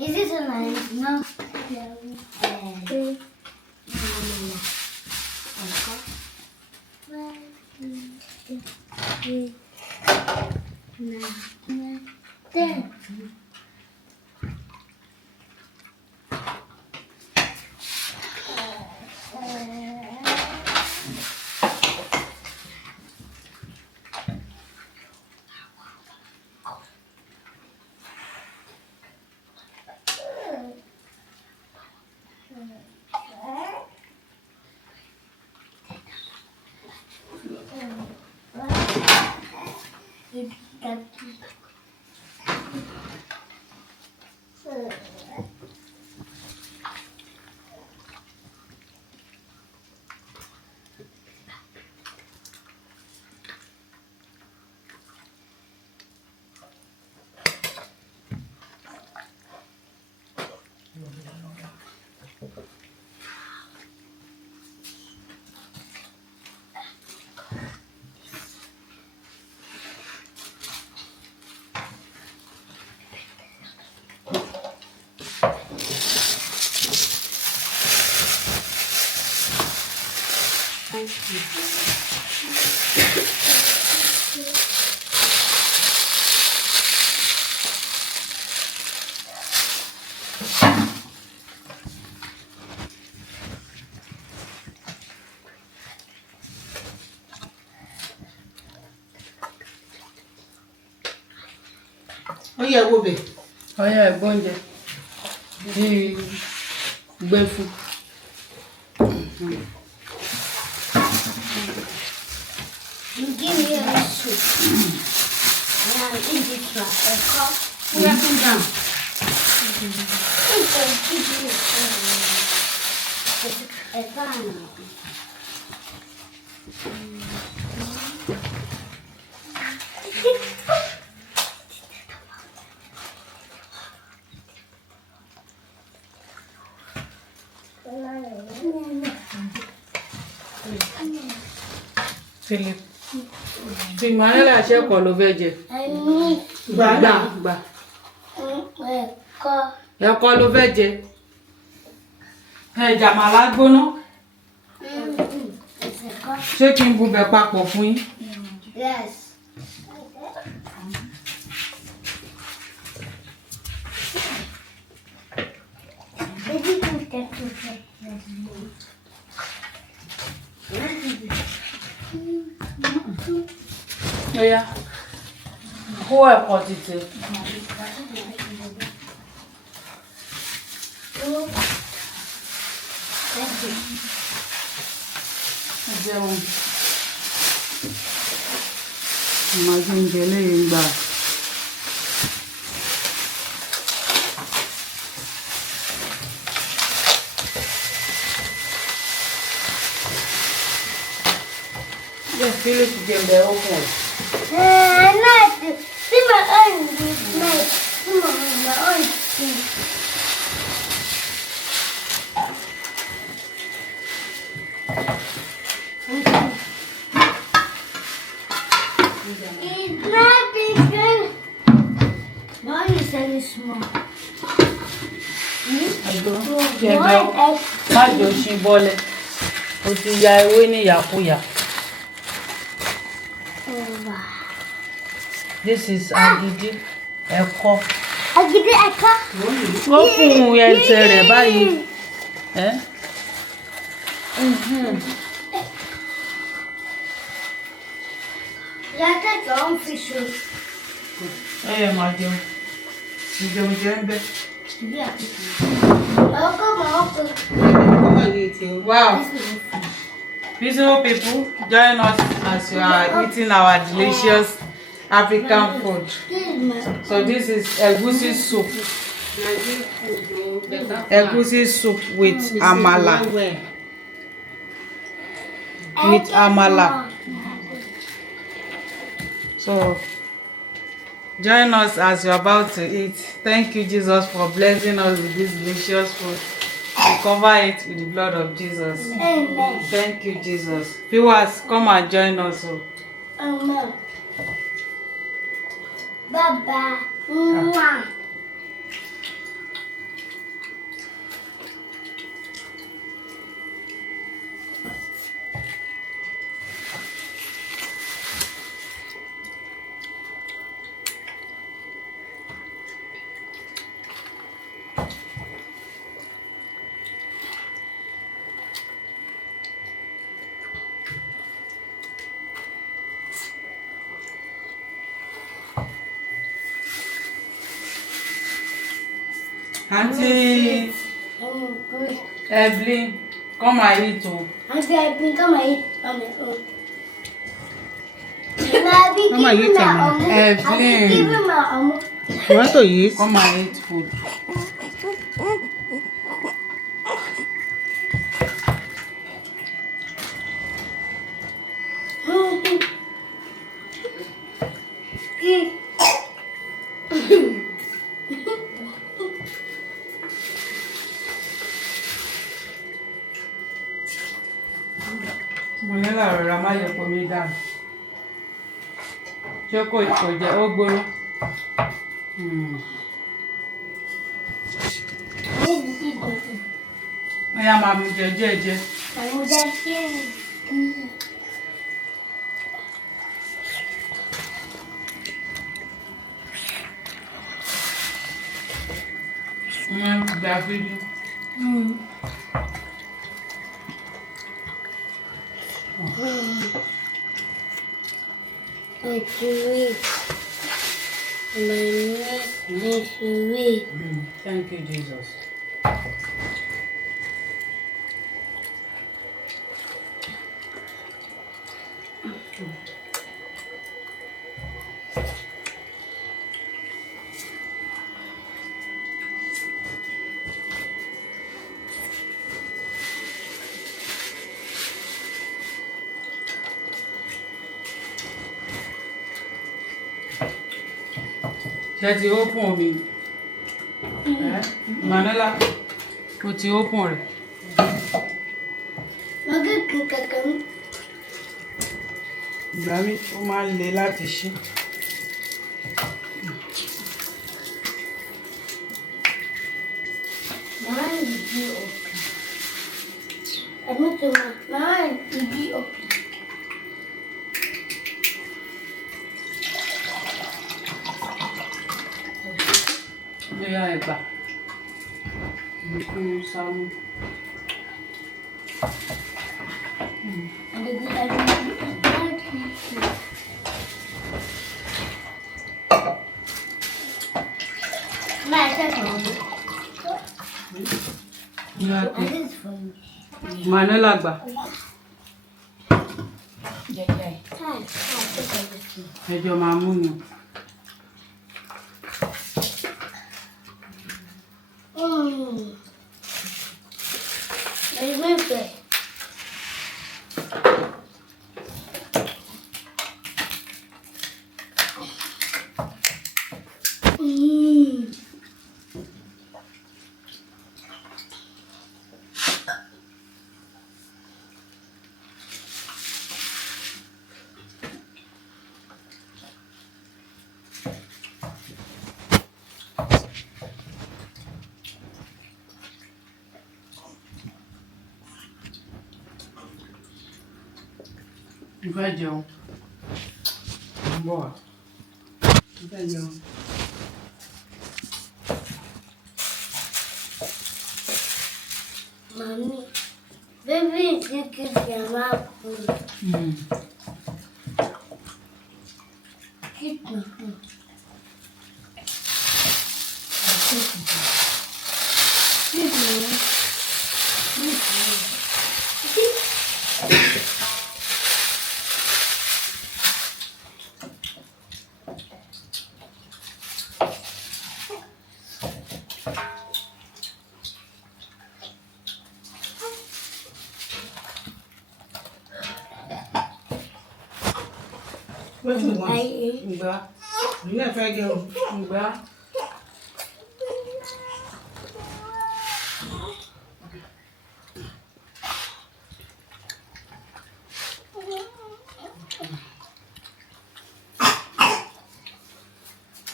Is it a nice? No. Oh yeah, wo be. Oh yeah, bonje. Gbefu. Give me a soup. Now eat this one. A cup. Yeah, sit down. A pan. Philip. Ti Manela ṣe ko ló fẹ́ jẹ. Gbà. Ẹ̀kọ ló fẹ́ jẹ. Jàmàlà gbóná. Ṣé kí n bubẹ̀ papọ̀ fún yín? Yes. Ó yá. Kó ẹ̀kọ títí. Jẹun. Màá tún jẹ lẹ́yìn gbà. Yes, Philip jẹun bẹ̀ ó fún ẹ. Not see my own. My own. It's not big. Why is it small? Má jò ṣí bọ́lẹ̀. O ti ya ewé ní ìyàkúyà. This is agidi ẹ̀kọ. Agidi ẹ̀kọ. Ó fún ẹsẹ̀ rẹ̀ báyìí. Yàtọ̀ tó ń fi ṣe. Máa jẹun. Ìjẹun jẹ́ ń bẹ́. Wow. Beautiful people, join us as you are eating our delicious African food. So this is egusi soup. Egusi soup with amala. So Join us as you're about to eat. Thank you, Jesus, for blessing us with this delicious food. We cover it with the blood of Jesus. Amen. Thank you, Jesus. Viewers, come and join us. Amen. Bye-bye. Mwah. Auntie Good. Evelyn, come and eat. Auntie, I think come and eat on my own. Come and eat on my Evelyn. Give me my own. You want to eat? Come and eat food. Mo ní láàárọ̀ ra má yẹ pomi dànù. Ṣé kò jẹ́ ó gbóná? Ó yá máa mu jẹ. Mo máa ń gba fídíò. Thank you, Jesus. Ṣé ti open mi? Manuela, o ti open rẹ̀. Ìgbà mi ó máa ń le láti ṣí. Bóyá ẹ̀gbà. Nǹkan sámú. Manuela gbà. Ẹjọ́ máa mú ni. Mo fẹ́ jẹun. Mo ń bọ̀ wá. Mo fẹ́ jẹun. Mami, baby, you can get my food. Keep my food. What do you want? I eat. Ìgbà. Ilé ẹ̀fẹ́ jẹ o. Ìgbà.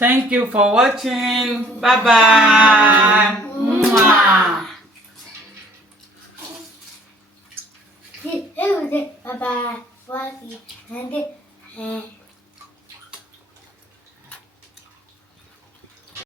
Thank you for watching. Bye bye. Mwah. Bye bye.